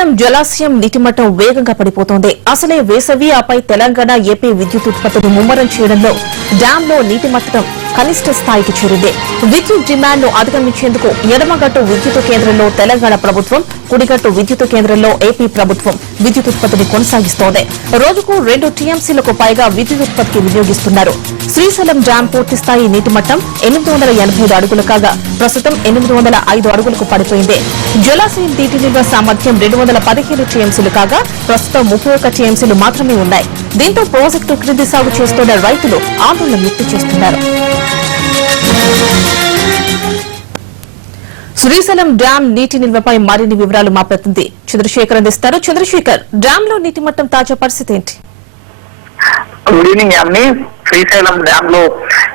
శ్రీశైలం జలాశయం నీటిమట్టం వేగంగా పడిపోతోంది. అసలే వేసవి, ఆపై తెలంగాణ, ఏపీ విద్యుత్ ఉత్పత్తిని ముమ్మరం చేయడంలో డ్యాంలో నీటిమట్టం కనిష్ట స్థాయికి చేరింది. విద్యుత్ డిమాండ్ ను అధిగమించేందుకు ఎడమగట్టు విద్యుత్ కేంద్రంలో తెలంగాణ ప్రభుత్వం, కుడిగట్టు విద్యుత్ కేంద్రంలో ఏపీ ప్రభుత్వం విద్యుత్ ఉత్పత్తిని కొనసాగిస్తోంది. రోజుకు 2 టీఎంసీలకు పైగా విద్యుత్ ఉత్పత్తికి వినియోగిస్తున్నారు. శ్రీశైలం డ్యాం పూర్తిస్థాయి నీటిమట్టం 885 అడుగులు కాగా ప్రస్తుతం 805 అడుగులకు పడిపోయింది. జలాశయం నీటి నిల్వ సామర్థ్యం 215 టీఎంసీలు కాగా ప్రస్తుతం 31 టీఎంసీలు మాత్రమే ఉన్నాయి. దీంతో ప్రాజెక్టు క్రింది సాగు చేస్తున్న రైతులు ఆందోళన వ్యక్తం చేస్తున్నారు. శ్రీశైలం డ్యాం నీటి నిల్వపై మరిన్ని వివరాలు మా ప్రతినిధి చంద్రశేఖర్ అందిస్తారు. చంద్రశేఖర్, డ్యాం లో నీటి మట్టం తాజా పరిస్థితి ఏంటి? Good evening Yamini. Srisailam dam లో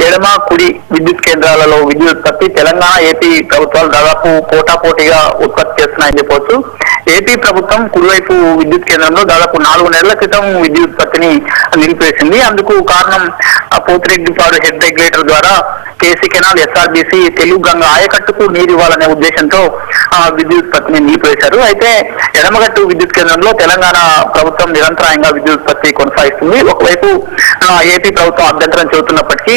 ఎడమ, కుడి విద్యుత్ కేంద్రాలలో విద్యుత్ ఉత్పత్తి తెలంగాణ, ఏపీ ప్రభుత్వాలు దాదాపు పోటాపోటీగా ఉత్పత్తి చేస్తున్నాయని చెప్పవచ్చు. ఏపీ ప్రభుత్వం కుడివైపు విద్యుత్ కేంద్రంలో దాదాపు 4 నెలల క్రితం విద్యుత్ ఉత్పత్తిని నిలిపివేసింది. అందుకు కారణం పోతిరెడ్డిపాడు హెడ్ రెగ్యులేటర్ ద్వారా KC canal, SRBC, Telugu Ganga ఆయకట్టుకు నీరు ఇవ్వాలనే ఉద్దేశంతో విద్యుత్ ఉత్పత్తిని నిలిపివేశారు. అయితే ఎడమగట్టు విద్యుత్ కేంద్రంలో తెలంగాణ ప్రభుత్వం నిరంతరాయంగా విద్యుత్ ఉత్పత్తి కొనసాగిస్తుంది. ఒకవైపు ఏపీ ప్రభుత్వం అభ్యంతరం చెబుతున్నప్పటికీ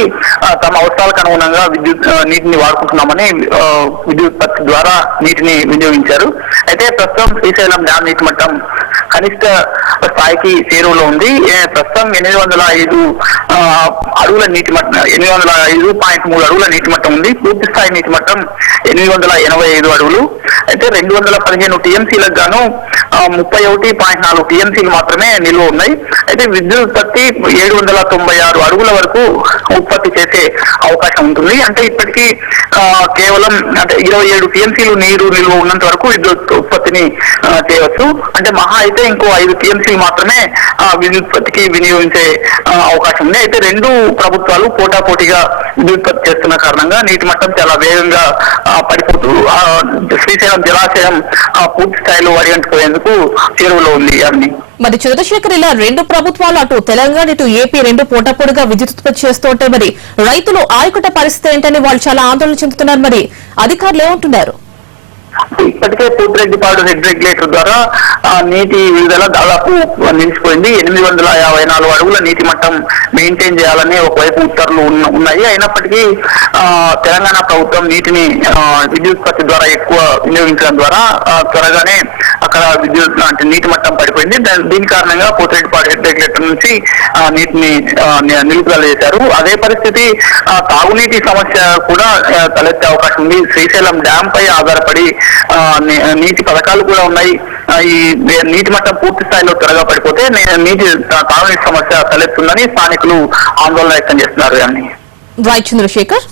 తమ అవసరాలకు అనుగుణంగా నీటిని వాడుకుంటున్నామని విద్యుత్ ఉత్పత్తి ద్వారా నీటిని వినియోగించారు. అయితే ప్రస్తుతం శ్రీశైలం డ్యాం నీటి మట్టం కనిష్ట స్థాయికి చేరువలో ఉంది. ప్రస్తుతం 805 అడుగుల నీటి మట్టం, 805.3 అడుగుల నీటి మట్టం ఉంది. పూర్తి స్థాయి నీటి మట్టం 885 అడుగులు. అయితే 215 టీఎంసీలకు గాను 31.4 టీఎంసీలు మాత్రమే నిల్వ ఉన్నాయి. అయితే విద్యుత్ ఉత్పత్తి 796 అడుగుల వరకు ఉత్పత్తి చేసే అవకాశం ఉంటుంది. అంటే ఇప్పటికీ కేవలం 27 టీఎంసీలు నీరు నిల్వ ఉన్నంత వరకు విద్యుత్ ఉత్పత్తిని చేయవచ్చు. అంటే మహా అయితే ఇంకో 5 టీఎంసీలు మాత్రమే విద్యుత్ ఉత్పత్తికి వినియోగించే అవకాశం ఉంది. అయితే 2 ప్రభుత్వాలు పోటాపోటీగా విద్యుత్ ఉత్పత్తి చేస్తున్న కారణంగా నీటి మట్టం చాలా వేగంగా పడిపోతూ శ్రీశైలం జలాశయం పూర్తి స్థాయిలో అడిగంటుకునేందుకు చేరువలో ఉంది. అని మరి చంద్రశేఖర్, ఇలా 2 ప్రభుత్వాలు అటు తెలంగాణ, ఇటు ఏపీ 2 పోటాపోటీగా విద్యుత్ ఉత్పత్తి చేస్తుంటే మరి రైతులు ఆయకట్ట పరిస్థితి ఏంటని వాళ్ళు చాలా ఆందోళన చెందుతున్నారు. మరి అధికారులు ఏమంటున్నారు? ఇప్పటికే పోతిరెడ్డిపాడు హెడ్ రెగ్యులేటర్ ద్వారా నీటి విడుదల దాదాపు నిలిచిపోయింది. 854 అడుగుల నీటి మట్టం మెయింటైన్ చేయాలని ఒకవైపు ఉత్తర్వులు ఉన్నాయి. అయినప్పటికీ తెలంగాణ ప్రభుత్వం నీటిని విద్యుత్ ఉత్పత్తి ద్వారా ఎక్కువ వినియోగించడం ద్వారా త్వరగానే అక్కడ నీటి మట్టం పడిపోయింది. దీని కారణంగా పోతిరెడ్డిపాడు హెడ్ రెగ్యులేటర్ నుంచి నీటిని నిలుపుదల చేశారు. అదే పరిస్థితి తాగునీటి సమస్య కూడా తలెత్తే అవకాశం ఉంది. శ్రీశైలం డ్యాం పై ఆధారపడి నీటి పథకాలు కూడా ఉన్నాయి. ఈ నీటి మట్టం పూర్తి స్థాయిలో త్వరగా పడిపోతే తాగునీటి సమస్య తలెత్తుందని స్థానికులు ఆందోళన వ్యక్తం చేస్తున్నారు. రైట్ చంద్రశేఖర్.